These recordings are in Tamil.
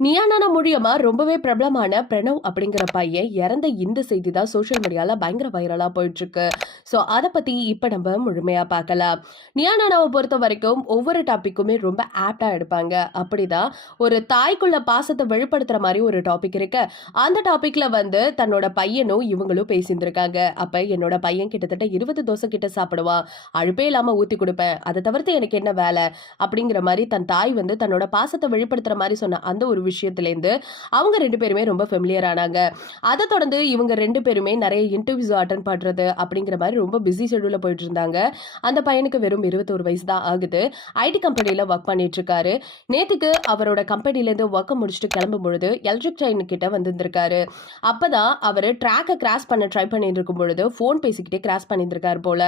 நியானானா மூலியமா ரொம்பவே பிரபலமான பிரணவ் அப்படிங்கிற பையன் இறந்த இந்த செய்தி தான் சோஷியல் மீடியால பயங்கர வைரலா போயிட்டு இருக்கு ஸோ அதை பத்தி இப்போ நம்ம முழுமையா பார்க்கலாம். நியானானாவை பொறுத்த வரைக்கும் ஒவ்வொரு டாப்பிக்குமே ரொம்ப ஆப்டா எடுப்பாங்க. அப்படிதான் ஒரு தாய்க்குள்ள பாசத்தை வெளிப்படுத்துற மாதிரி ஒரு டாபிக் இருக்கு. அந்த டாபிக்ல வந்து தன்னோட பையனும் இவங்களும் பேசியிருந்திருக்காங்க. அப்ப என்னோட பையன் கிட்டத்தட்ட இருபது தோசை கிட்ட சாப்பிடுவான். அழுப்பே இல்லாம ஊத்தி கொடுப்பேன். அதை தவிர்த்து எனக்கு என்ன வேலை? அப்படிங்கிற மாதிரி தன் தாய் வந்து தன்னோட பாசத்தை வெளிப்படுத்துற மாதிரி சொன்ன அந்த ஒரு விஷயத்துலேருந்து அவங்க ரெண்டு பேருமே ரொம்ப ஃபெமிலியர் ஆனாங்க. அதை தொடர்ந்து இவங்க ரெண்டு பேருமே நிறைய இன்டர்வியூஸ் அட்டன் பண்ணுறது அப்படிங்கிற மாதிரி ரொம்ப பிஸி ஷெடியூலில் போயிட்டு இருந்தாங்க. அந்த பையனுக்கு வெறும் இருபத்தோரு வயசு தான் ஆகுது. ஐடி கம்பெனியில் ஒர்க் பண்ணிட்டு இருக்காரு. நேற்றுக்கு அவரோட கம்பெனிலேருந்து ஒர்க்கை முடிச்சுட்டு கிளம்பும் பொழுது எலக்ட்ரிக் ட்ரெயின் கிட்ட வந்திருந்திருக்காரு. அப்பதான் அவர் ட்ராக்கை கிராஸ் பண்ண ட்ரை பண்ணிட்டு இருக்கும் பொழுது ஃபோன் பேசிக்கிட்டே கிராஸ் பண்ணியிருந்திருக்காரு போல.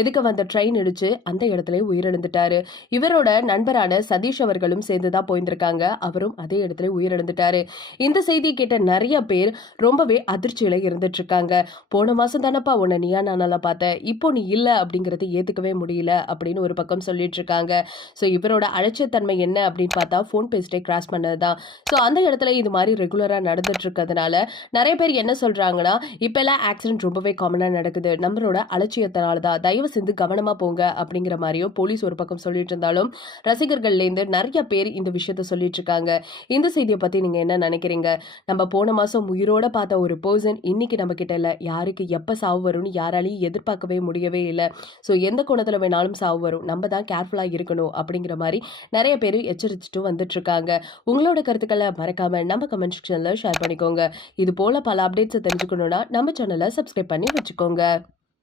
எதுக்கு வந்த ட்ரெயின் இடிச்சு அந்த இடத்துல உயிரிழந்துட்டாரு. இவரோட நண்பரான சதீஷ் அவர்களும் சேர்ந்து தான் போயிருந்திருக்காங்க. அவரும் அதே இடத்துல உயிரிழந்துட்டாரு. இந்த செய்தியை கேட்ட நிறைய பேர் ரொம்பவே அதிர்ச்சியில இருந்துட்டு இருக்காங்க போன மாசம் தானப்பா உன்னை நீயா நானால பார்த்தேன். இப்போ நீ இல்ல அப்படிங்கறத ஏத்துக்கவே முடியல அப்படின்னு ஒரு பக்கம் சொல்லிட்டு இருக்காங்க ஸோ இவரோட அலட்சியத்தன்மை என்ன அப்படின்னு பார்த்தா ஃபோன் பேசிட்டே கிராஸ் பண்ணது தான் ஸோ அந்த இடத்துல இது மாதிரி ரெகுலரா நடந்துட்டு இருக்கிறதுனால நிறைய பேர் என்ன சொல்றாங்கன்னா இப்பெல்லாம் ஆக்சிடென்ட் ரொம்பவே காமனா நடக்குது. நம்மளோட அலட்சியத்தினால தான் தயவு செஞ்சு கவனமா போங்க அப்படிங்கிற மாதிரியும் போலீஸ் ஒரு பக்கம் சொல்லிட்டு இருந்தாலும் ரசிகர்கள்லேருந்து நிறைய பேர் இந்த விஷயத்த சொல்லிட்டு இருக்காங்க இந்த செய்தியை பற்றி நீங்கள் என்ன நினைக்கிறீங்க? நம்ம போன மாதம் உயிரோட பார்த்த ஒரு பர்சன் இன்னைக்கு நம்ம கிட்ட யாருக்கு எப்போ சாவு வரும்னு யாராலையும் எதிர்பார்க்கவே முடியவே இல்லை. ஸோ எந்த கோணத்தில் வேணாலும் சாவு வரும். நம்ம தான் கேர்ஃபுல்லாக இருக்கணும் அப்படிங்கிற மாதிரி நிறைய பேர் எச்சரிச்சுட்டு வந்துட்டுருக்காங்க. உங்களோட கருத்துக்களை மறக்காம நம்ம கமெண்ட் செக்ஷனில் ஷேர் பண்ணிக்கோங்க. இது போல் பல அப்டேட்ஸை தெரிஞ்சுக்கணுன்னா நம்ம சேனலை சப்ஸ்கிரைப் பண்ணி வச்சுக்கோங்க.